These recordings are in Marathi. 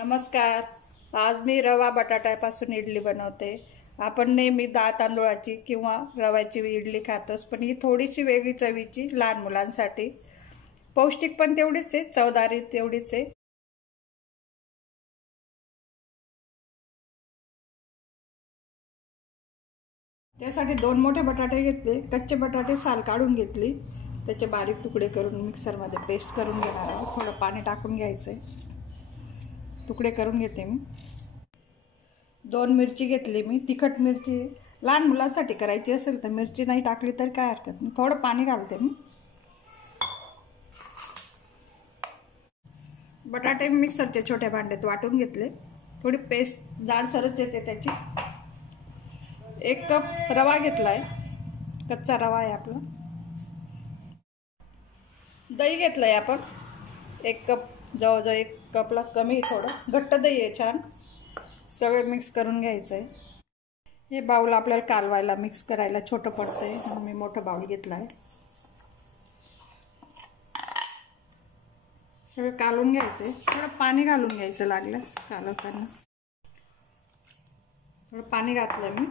नमस्कार। आज मी रवा बटाट्यापासून इडली बनवते। आपण नेहमी डाळ तांदूळाची किंवा रव्याची इडली खातोस, पण ही थोडीशी वेगळी चवीची, लहान मुलांसाठी। पौष्टिक पण तेवढीच आहे, चवदारी तेवढीच आहे। त्यासाठी 2 मोठे बटाटे घेतले। कच्चे बटाटे साल काढून घेतली, त्याचे बारीक तुकडे करून मिक्सरमध्ये पेस्ट करून घेणार आहे। थोडं पाणी टाकून घ्यायचे, तुकडे करून घेते मी। 2 मिरची घेतली मी, तिखट मिरची। लहान मुलांसाठी करायची असेल तर मिरची नाही टाकली तर काय हरकत नाही, थोडं पाणी घालते मी। बटाटे मिक्सरच्या छोट्या भांड्यात वाटून घेतले, थोडी पेस्ट जाडसरच येते त्याची। 1 कप रवा घेतलाय, कच्चा रवा आहे आपला। दही घेतलंय आपण 1 कप, जवळजवळ 1 कपला कमी, थोडं घट्ट दही आहे, छान। सगळं मिक्स करून घ्यायचंय। हे बाउल आपल्याला कालवायला, मिक्स करायला छोटं पडतंय, म्हणून मी मोठं बाउल घेतलाय। सगळं कालवून घ्यायचंय, थोडं पाणी घालून घ्यायचं लागल्यास कालवताना। थोडं पाणी घातलंय मी।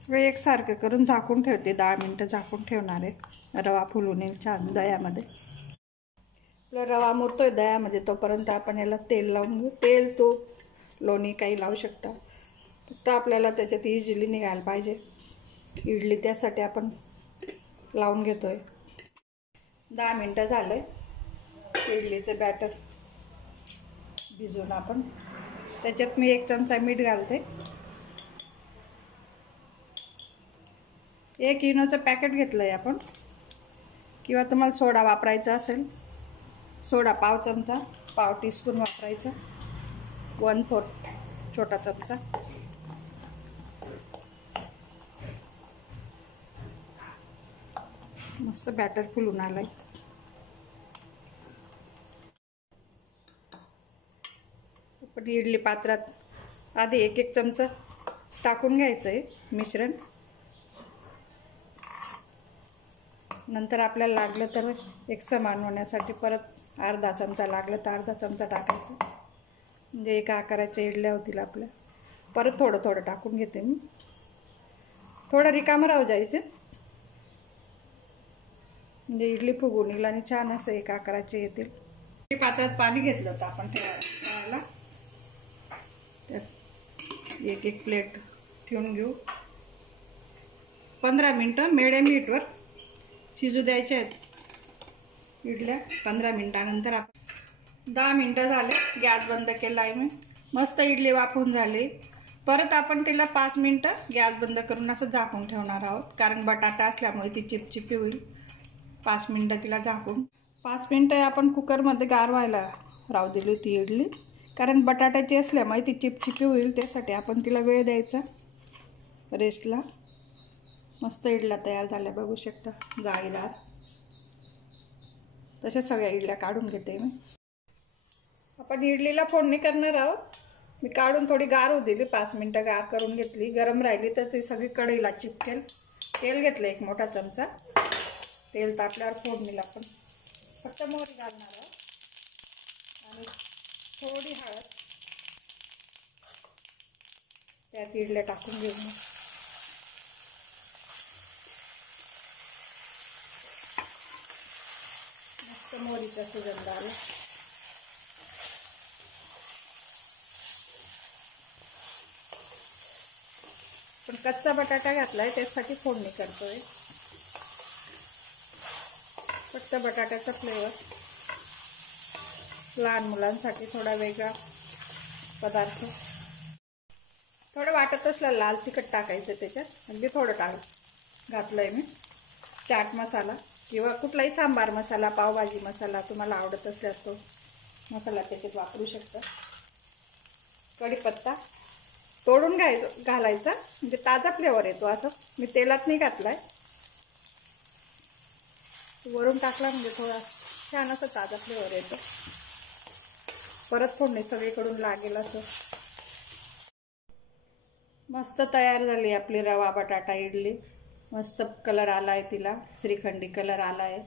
सगळं एकसारखं करून झाकून ठेवते, 10 मिनिटं झाकून ठेवणार आहे। रवा फुलून येईल छान दह्यामध्ये। आपला रवा मुरतोय दह्यामध्ये, तोपर्यंत आपण याला तेल लावून घेऊ। तेल, तूप, लोणी काही लावू शकता, फक्त आपल्याला त्याच्यात इझिली निघायला पाहिजे इडली, त्यासाठी आपण लावून घेतोय। 10 मिनिटं झाले इडलीचं बॅटर भिजवून। आपण त्याच्यात मी 1 चमचा मीठ घालते। 1 इनोचं पॅकेट घेतलंय आपण, किंवा तुम्हाला सोडा वापरायचा असेल, सोडा पाव चमचा, पाव टीस्पून वापरायचा। 1/4 छोटा चमचा। मस्त बॅटर फुलून आलंय। आपण इडली पात्रात आधी 1 चमचा टाकून घ्यायचंय मिश्रण। नंतर आपल्याला लागलं तर एक समान होण्यासाठी परत अर्धा चमचा, लागलं तर अर्धा चमचा टाकायचं, म्हणजे एका आकाराच्या इडल्या होतील आपल्या। परत थोडं थोडं टाकून घेते मी, थोडं रिकामं राहू द्यायचं, म्हणजे इडली फुगून येईल आणि छान असं एका आकाराचे येतील। पात्रात पाणी घेतलं होतं आपण ठेवायला, त्यात 1 प्लेट ठेवून घेऊ। 15 मिनिटं मिडियम हीटवर शिजू द्यायचे आहेत इडल्या। 15 मिनिटानंतर आपण 10 मिनिटं झाले, गॅस बंद केला आहे मी। मस्त इडली वाफवून झाली। परत आपण तिला 5 मिनिटं गॅस बंद करून असं झाकून ठेवणार आहोत, कारण बटाटा असल्यामुळे ती चिपचिपी होईल। 5 मिनिटं तिला झाकून, 5 मिनिटं आपण कुकरमध्ये गार व्हायला राहू दिली होती इडली, कारण बटाट्याची असल्यामुळे ती चिपचिपी होईल, त्यासाठी आपण तिला वेळ द्यायचा रेस्टला। मस्त इडल्या तयार झाल्या, बघू शकता, जाळीदार। तशा सगळ्या इडल्या काढून घेते मी। आपण इडलीला फोडणी करणार आहोत। मी काढून थोडी गार होऊ दिली, 5 मिनिटं गार करून घेतली। गरम राहिली तर ती सगळी कढईला चिपकेल। तेल घेतलं 1 मोठा चमचा। तेल तापल्यावर फोडणीला आपण फक्त मोहरी घालणार आहोत आणि थोडी हळद, त्यात इडल्या टाकून घेऊ। मस्त मोहरीचा सुगंध आला। पण कच्चा बटाटा घातलाय, त्यासाठी फोडणी करतोय। फक्त बटाट्याचा फ्लेवर, लहान मुलांसाठी थोडा वेगळा पदार्थ। थोडं वाटत असलं लाल तिखट टाकायचं त्याच्यात, म्हणजे थोडं घातलंय मी। चाट मसाला किंवा कुठलाही सांबार मसाला, पावभाजी मसाला तुम्हाला आवडत असल्यास तो मसाला त्याच्यात वापरू शकता। कढीपत्ता तोडून घालायचा, म्हणजे ताजा फ्लेवर येतो। असं मी तेलात नाही घातलाय, वरून टाकला म्हणजे थोडा छान असं ताजा फ्लेवर येतो। परत फोडणी सगळीकडून लागेल असं। मस्त तयार झाली आपली रवा बटाटा इडली। मस्त कलर आला आहे, तिला श्रीखंडी कलर आला आहे.